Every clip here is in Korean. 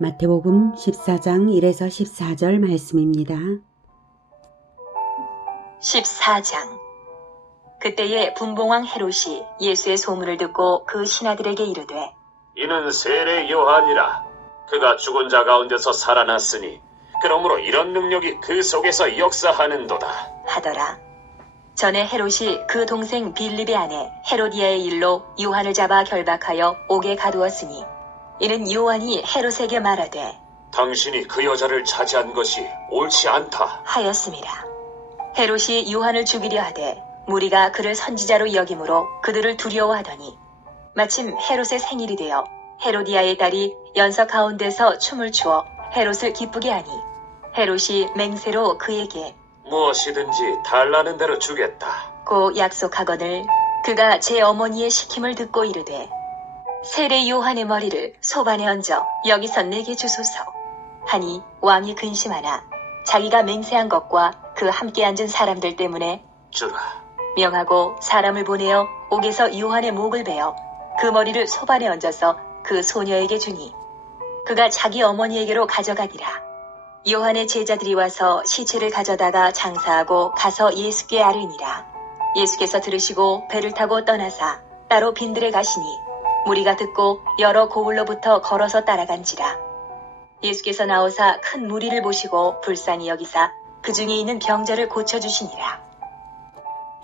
마태복음 14장 1에서 14절 말씀입니다. 14장. 그때에 분봉왕 헤롯이 예수의 소문을 듣고 그 신하들에게 이르되, 이는 세례 요한이라. 그가 죽은 자 가운데서 살아났으니 그러므로 이런 능력이 그 속에서 역사하는도다 하더라. 전에 헤롯이 그 동생 빌립의 아내 헤로디아의 일로 요한을 잡아 결박하여 옥에 가두었으니, 이는 요한이 헤롯에게 말하되 당신이 그 여자를 차지한 것이 옳지 않다 하였음이라. 헤롯이 요한을 죽이려 하되 무리가 그를 선지자로 여김으로 그들을 두려워하더니, 마침 헤롯의 생일이 되어 헤로디아의 딸이 연석 가운데서 춤을 추어 헤롯을 기쁘게 하니, 헤롯이 맹세로 그에게 무엇이든지 달라는 대로 주겠다. 고 약속하거늘, 그가 제 어머니의 시킴을 듣고 이르되, 세례 요한의 머리를 소반에 얹어 여기서 내게 주소서 하니, 왕이 근심하나 자기가 맹세한 것과 그 함께 앉은 사람들 때문에 주라. 명하고 사람을 보내어 옥에서 요한의 목을 베어 그 머리를 소반에 얹어서 그 소녀에게 주니, 그가 자기 어머니에게로 가져가니라. 요한의 제자들이 와서 시체를 가져다가 장사하고 가서 예수께 아뢰니라. 예수께서 들으시고 배를 타고 떠나사 따로 빈들에 가시니, 무리가 듣고 여러 고을로부터 걸어서 따라간지라. 예수께서 나오사 큰 무리를 보시고 불쌍히 여기사 그 중에 있는 병자를 고쳐주시니라.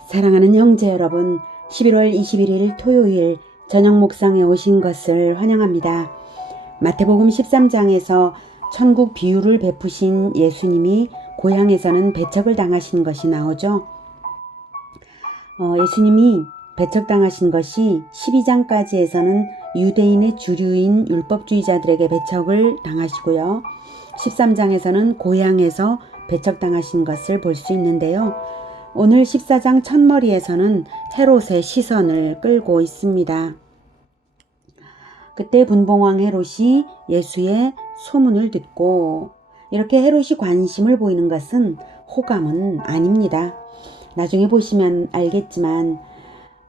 사랑하는 형제 여러분, 11월 21일 토요일 저녁 묵상에 오신 것을 환영합니다. 마태복음 13장에서 천국 비유를 베푸신 예수님이 고향에서는 배척을 당하신 것이 나오죠. 예수님이 배척당하신 것이 12장까지에서는 유대인의 주류인 율법주의자들에게 배척을 당하시고요. 13장에서는 고향에서 배척당하신 것을 볼 수 있는데요. 오늘 14장 첫머리에서는 헤롯의 시선을 끌고 있습니다. 그때 분봉왕 헤롯이 예수의 소문을 듣고, 이렇게 헤롯이 관심을 보이는 것은 호감은 아닙니다. 나중에 보시면 알겠지만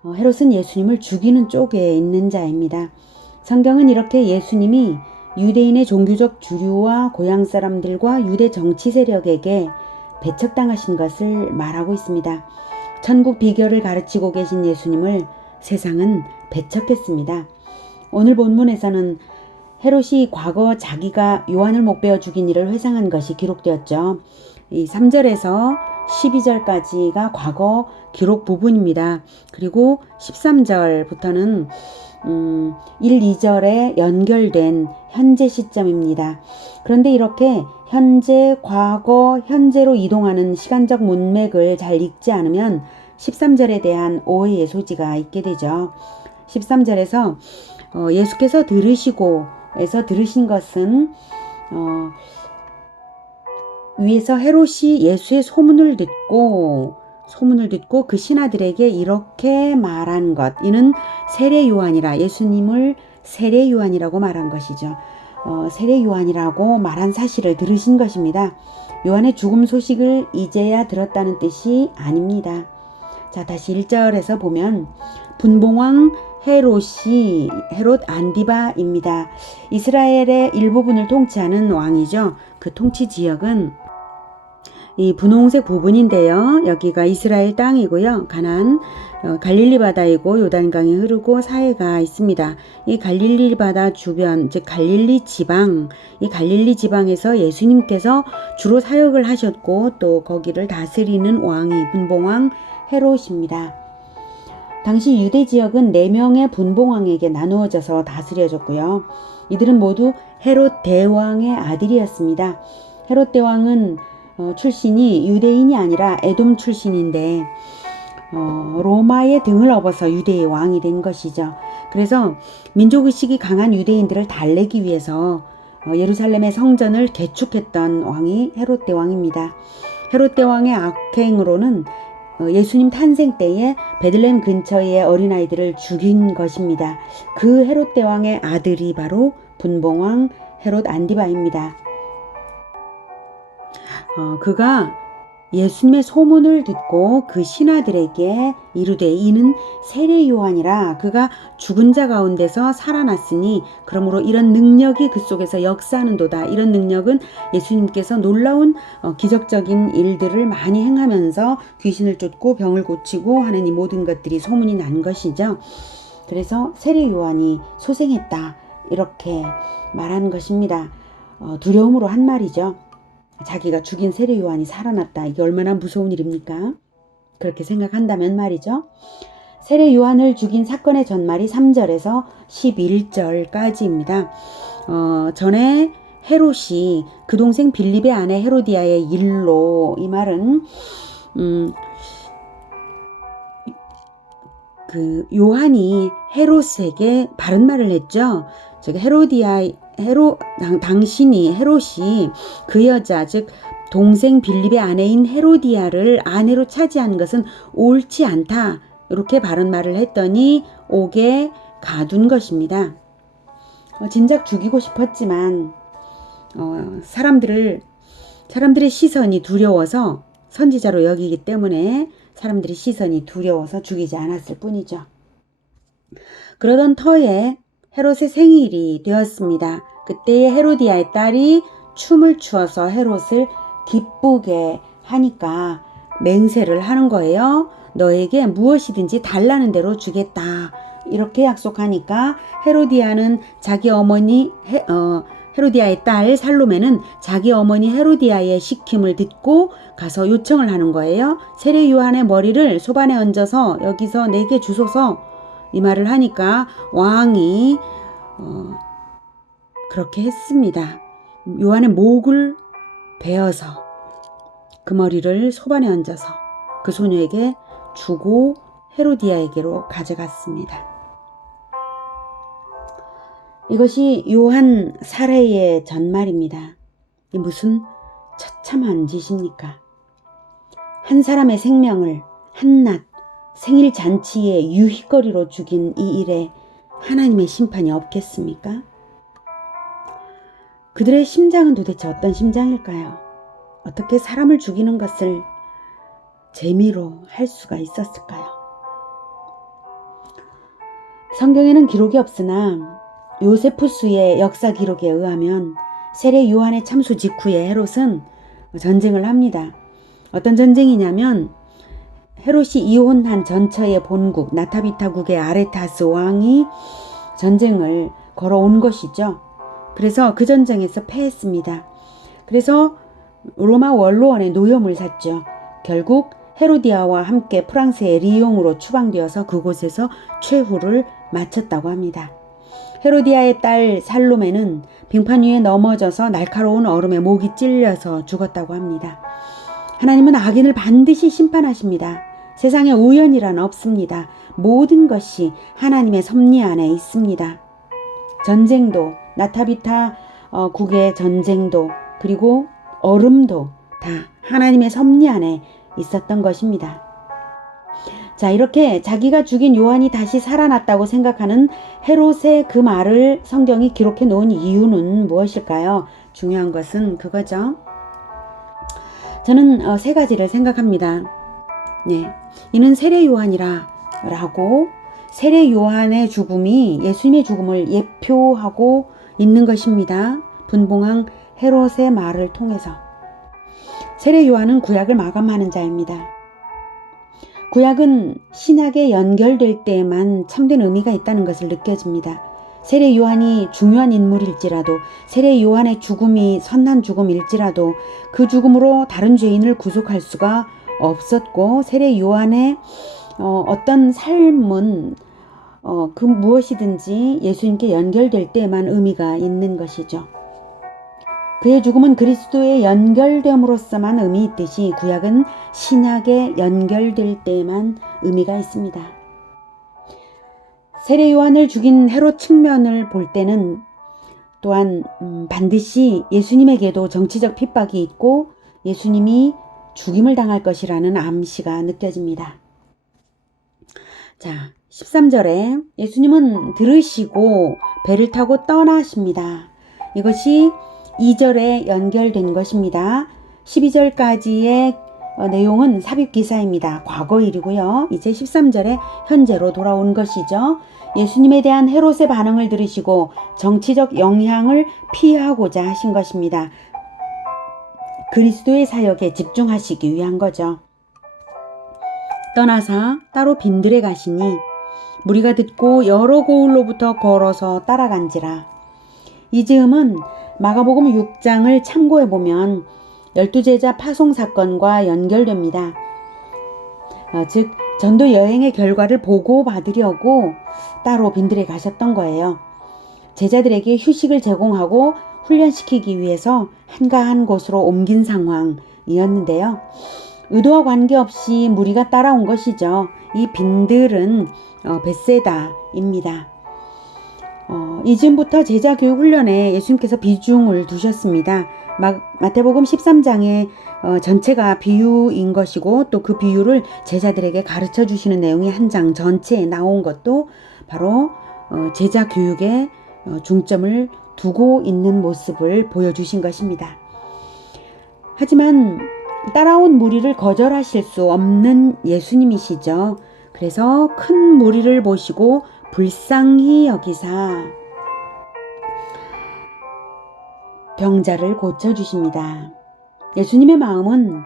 헤롯은 예수님을 죽이는 쪽에 있는 자입니다. 성경은 이렇게 예수님이 유대인의 종교적 주류와 고향 사람들과 유대 정치 세력에게 배척당하신 것을 말하고 있습니다. 천국 비결을 가르치고 계신 예수님을 세상은 배척했습니다. 오늘 본문에서는 헤롯이 과거 자기가 요한을 목베어 죽인 일을 회상한 것이 기록되었죠. 이 3절에서 12절까지가 과거 기록 부분입니다. 그리고 13절부터는 1, 2절에 연결된 현재 시점입니다. 그런데 이렇게 현재, 과거, 현재로 이동하는 시간적 문맥을 잘 읽지 않으면 13절에 대한 오해의 소지가 있게 되죠. 13절에서 예수께서 들으시고 에서 들으신 것은 위에서 헤롯이 예수의 소문을 듣고 그 신하들에게 이렇게 말한 것, 이는 세례 요한이라, 예수님을 세례 요한이라고 말한 것이죠. 세례 요한이라고 말한 사실을 들으신 것입니다. 요한의 죽음 소식을 이제야 들었다는 뜻이 아닙니다. 자, 다시 1절에서 보면 분봉왕 헤롯이 헤롯 안디바입니다. 이스라엘의 일부분을 통치하는 왕이죠. 그 통치 지역은 이 분홍색 부분인데요. 여기가 이스라엘 땅이고요. 가나안 갈릴리 바다이고 요단강이 흐르고 사해가 있습니다. 이 갈릴리 바다 주변, 즉 갈릴리 지방, 이 갈릴리 지방에서 예수님께서 주로 사역을 하셨고 또 거기를 다스리는 왕이 분봉왕 헤롯입니다. 당시 유대 지역은 4명의 분봉왕에게 나누어져서 다스려졌고요. 이들은 모두 헤롯 대왕의 아들이었습니다. 헤롯 대왕은 출신이 유대인이 아니라 에돔 출신인데 로마의 등을 업어서 유대의 왕이 된 것이죠. 그래서 민족의식이 강한 유대인들을 달래기 위해서 예루살렘의 성전을 개축했던 왕이 헤롯 대왕입니다. 헤롯 대왕의 악행으로는 예수님 탄생 때에 베들레헴 근처의 어린아이들을 죽인 것입니다. 그 헤롯 대왕의 아들이 바로 분봉왕 헤롯 안디바입니다. 그가 예수님의 소문을 듣고 그 신하들에게 이르되 이는 세례 요한이라 그가 죽은 자 가운데서 살아났으니 그러므로 이런 능력이 그 속에서 역사하는도다. 이런 능력은 예수님께서 놀라운 기적적인 일들을 많이 행하면서 귀신을 쫓고 병을 고치고 하는 이 모든 것들이 소문이 난 것이죠. 그래서 세례 요한이 소생했다 이렇게 말하는 것입니다. 두려움으로 한 말이죠. 자기가 죽인 세례 요한이 살아났다. 이게 얼마나 무서운 일입니까? 그렇게 생각한다면 말이죠. 세례 요한을 죽인 사건의 전말이 3절에서 11절까지입니다. 전에 헤롯이 그 동생 빌립의 아내 헤로디아의 일로, 이 말은 그 요한이 헤롯에게 바른 말을 했죠. 저기 당신이 헤롯이 그 여자 즉 동생 빌립의 아내인 헤로디아를 아내로 차지한 것은 옳지 않다. 이렇게 바른 말을 했더니 옥에 가둔 것입니다. 진작 죽이고 싶었지만 사람들의 시선이 두려워서 선지자로 여기기 때문에 사람들의 시선이 두려워서 죽이지 않았을 뿐이죠. 그러던 터에 헤롯의 생일이 되었습니다. 그때에 헤로디아의 딸이 춤을 추어서 헤롯을 기쁘게 하니까 맹세를 하는 거예요. 너에게 무엇이든지 달라는 대로 주겠다. 이렇게 약속하니까 헤로디아는 자기 어머니 헤로디아의 딸 살로메는 자기 어머니 헤로디아의 시킴을 듣고 가서 요청을 하는 거예요. 세례 요한의 머리를 소반에 얹어서 여기서 내게 주소서. 이 말을 하니까 왕이 그렇게 했습니다. 요한의 목을 베어서 그 머리를 소반에 얹어서 그 소녀에게 주고 헤로디아에게로 가져갔습니다. 이것이 요한 살해의 전말입니다. 이 무슨 처참한 짓입니까? 한 사람의 생명을 한낱 생일 잔치의 유희거리로 죽인 이 일에 하나님의 심판이 없겠습니까? 그들의 심장은 도대체 어떤 심장일까요? 어떻게 사람을 죽이는 것을 재미로 할 수가 있었을까요? 성경에는 기록이 없으나 요세푸스의 역사 기록에 의하면 세례 요한의 참수 직후에 헤롯은 전쟁을 합니다. 어떤 전쟁이냐면 헤롯이 이혼한 전처의 본국 나타비타국의 아레타스 왕이 전쟁을 걸어온 것이죠. 그래서 그 전쟁에서 패했습니다. 그래서 로마 원로원의 노염을 샀죠. 결국 헤로디아와 함께 프랑스의 리옹으로 추방되어서 그곳에서 최후를 마쳤다고 합니다. 헤로디아의 딸 살로메는 빙판 위에 넘어져서 날카로운 얼음에 목이 찔려서 죽었다고 합니다. 하나님은 악인을 반드시 심판하십니다. 세상에 우연이란 없습니다. 모든 것이 하나님의 섭리 안에 있습니다. 전쟁도, 나타비타 국의 전쟁도, 그리고 얼음도 다 하나님의 섭리 안에 있었던 것입니다. 자, 이렇게 자기가 죽인 요한이 다시 살아났다고 생각하는 헤롯의 그 말을 성경이 기록해 놓은 이유는 무엇일까요? 중요한 것은 그거죠. 저는 세 가지를 생각합니다. 네, 이는 세례 요한이라 라고 세례 요한의 죽음이 예수님의 죽음을 예표하고 있는 것입니다. 분봉왕 헤롯의 말을 통해서. 세례 요한은 구약을 마감하는 자입니다. 구약은 신약에 연결될 때에만 참된 의미가 있다는 것을 느껴집니다. 세례 요한이 중요한 인물일지라도, 세례 요한의 죽음이 선한 죽음일지라도 그 죽음으로 다른 죄인을 구속할 수가 없었고, 세례 요한의 어떤 삶은 그 무엇이든지 예수님께 연결될 때만 의미가 있는 것이죠. 그의 죽음은 그리스도에 연결됨으로써만 의미 있듯이 구약은 신약에 연결될 때에만 의미가 있습니다. 세례 요한을 죽인 헤롯 측면을 볼 때는 또한 반드시 예수님에게도 정치적 핍박이 있고 예수님이 죽임을 당할 것이라는 암시가 느껴집니다. 자, 13절에 예수님은 들으시고 배를 타고 떠나십니다. 이것이 2절에 연결된 것입니다. 12절까지의 내용은 삽입기사입니다. 과거 일이고요. 이제 13절에 현재로 돌아온 것이죠. 예수님에 대한 헤롯의 반응을 들으시고 정치적 영향을 피하고자 하신 것입니다. 그리스도의 사역에 집중하시기 위한 거죠. 떠나사 따로 빈들에 가시니 무리가 듣고 여러 고을로부터 걸어서 따라간지라. 이 즈음은 마가복음 6장을 참고해보면 12제자 파송 사건과 연결됩니다. 즉 전도 여행의 결과를 보고받으려고 따로 빈들에 가셨던 거예요. 제자들에게 휴식을 제공하고 훈련시키기 위해서 한가한 곳으로 옮긴 상황이었는데요. 의도와 관계없이 무리가 따라온 것이죠. 이 빈들은 벳세다입니다. 이쯤부터 제자 교육 훈련에 예수님께서 비중을 두셨습니다. 마태복음 13장의 전체가 비유인 것이고 또 그 비유를 제자들에게 가르쳐 주시는 내용이 한 장 전체에 나온 것도 바로 제자 교육에 중점을 두고 있는 모습을 보여주신 것입니다. 하지만 따라온 무리를 거절하실 수 없는 예수님이시죠. 그래서 큰 무리를 보시고 불쌍히 여기사 병자를 고쳐주십니다. 예수님의 마음은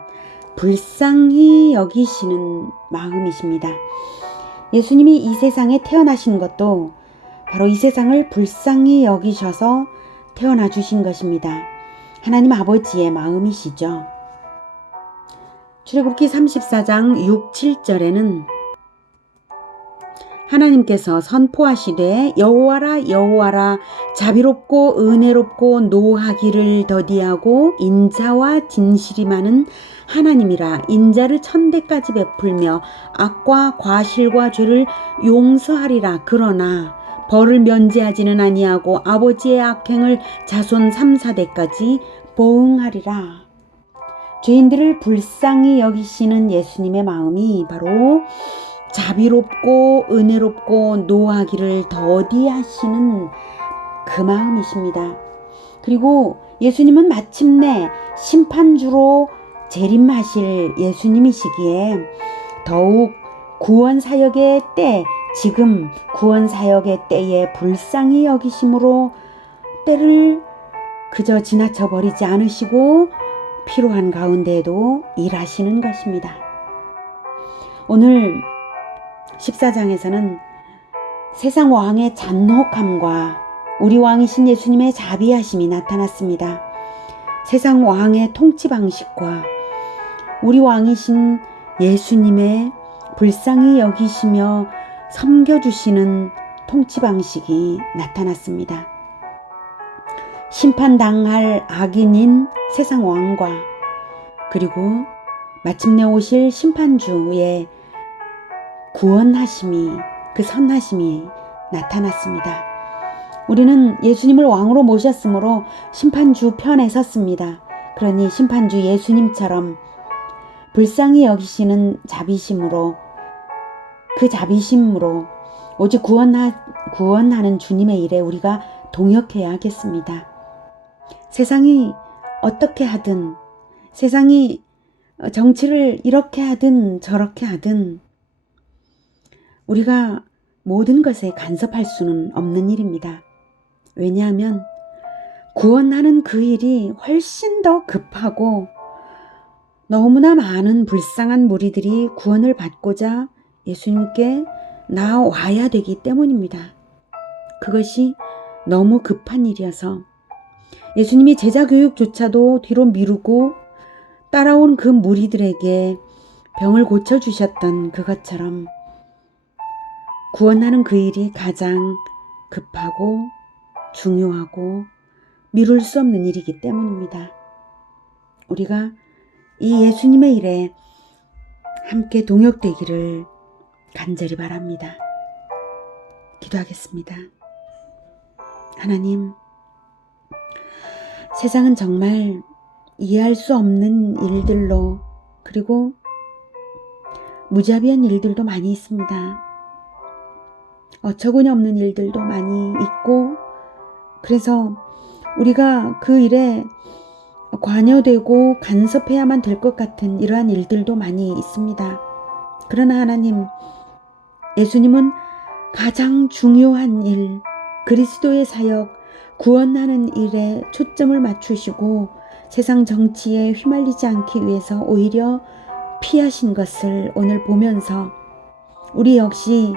불쌍히 여기시는 마음이십니다. 예수님이 이 세상에 태어나신 것도 바로 이 세상을 불쌍히 여기셔서 태어나 주신 것입니다. 하나님 아버지의 마음이시죠. 출애굽기 34장 6, 7절에는 하나님께서 선포하시되 여호와라 여호와라 자비롭고 은혜롭고 노하기를 더디하고 인자와 진실이 많은 하나님이라. 인자를 천대까지 베풀며 악과 과실과 죄를 용서하리라. 그러나 벌을 면제하지는 아니하고 아버지의 악행을 자손 3, 4대까지 보응하리라. 죄인들을 불쌍히 여기시는 예수님의 마음이 바로 자비롭고 은혜롭고 노하기를 더디하시는 그 마음이십니다. 그리고 예수님은 마침내 심판주로 재림하실 예수님이시기에 더욱 구원사역의 때, 지금 구원사역의 때에 불쌍히 여기심으로 때를 그저 지나쳐 버리지 않으시고 필요한 가운데에도 일하시는 것입니다. 오늘 14장에서는 세상 왕의 잔혹함과 우리 왕이신 예수님의 자비하심이 나타났습니다. 세상 왕의 통치 방식과 우리 왕이신 예수님의 불쌍히 여기시며 섬겨주시는 통치 방식이 나타났습니다. 심판당할 악인인 세상 왕과 그리고 마침내 오실 심판주의 구원하심이, 그 선하심이 나타났습니다. 우리는 예수님을 왕으로 모셨으므로 심판주 편에 섰습니다. 그러니 심판주 예수님처럼 불쌍히 여기시는 자비심으로, 그 자비심으로 오직 구원하는 주님의 일에 우리가 동역해야 하겠습니다. 세상이 어떻게 하든, 세상이 정치를 이렇게 하든 저렇게 하든 우리가 모든 것에 간섭할 수는 없는 일입니다. 왜냐하면 구원하는 그 일이 훨씬 더 급하고 너무나 많은 불쌍한 무리들이 구원을 받고자 예수님께 나와야 되기 때문입니다. 그것이 너무 급한 일이어서 예수님이 제자 교육조차도 뒤로 미루고 따라온 그 무리들에게 병을 고쳐주셨던 그것처럼 구원하는 그 일이 가장 급하고 중요하고 미룰 수 없는 일이기 때문입니다. 우리가 이 예수님의 일에 함께 동역되기를 간절히 바랍니다. 기도하겠습니다. 하나님, 세상은 정말 이해할 수 없는 일들로, 그리고 무자비한 일들도 많이 있습니다. 어처구니 없는 일들도 많이 있고, 그래서 우리가 그 일에 관여되고 간섭해야만 될 것 같은 이러한 일들도 많이 있습니다. 그러나 하나님, 예수님은 가장 중요한 일, 그리스도의 사역, 구원하는 일에 초점을 맞추시고 세상 정치에 휘말리지 않기 위해서 오히려 피하신 것을 오늘 보면서 우리 역시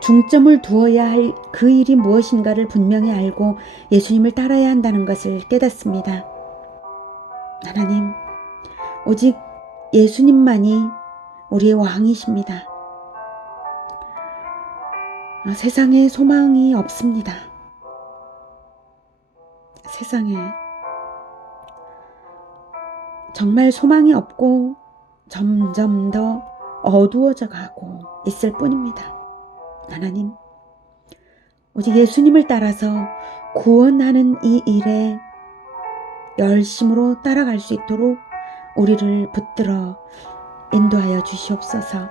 중점을 두어야 할 그 일이 무엇인가를 분명히 알고 예수님을 따라야 한다는 것을 깨닫습니다. 하나님, 오직 예수님만이 우리의 왕이십니다. 세상에 소망이 없습니다. 세상에 정말 소망이 없고 점점 더 어두워져 가고 있을 뿐입니다. 하나님, 오직 예수님을 따라서 구원하는 이 일에 열심으로 따라갈 수 있도록 우리를 붙들어 인도하여 주시옵소서.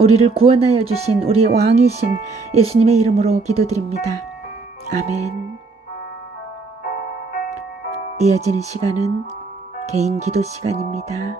우리를 구원하여 주신 우리 왕이신 예수님의 이름으로 기도드립니다. 아멘. 이어지는 시간은 개인 기도 시간입니다.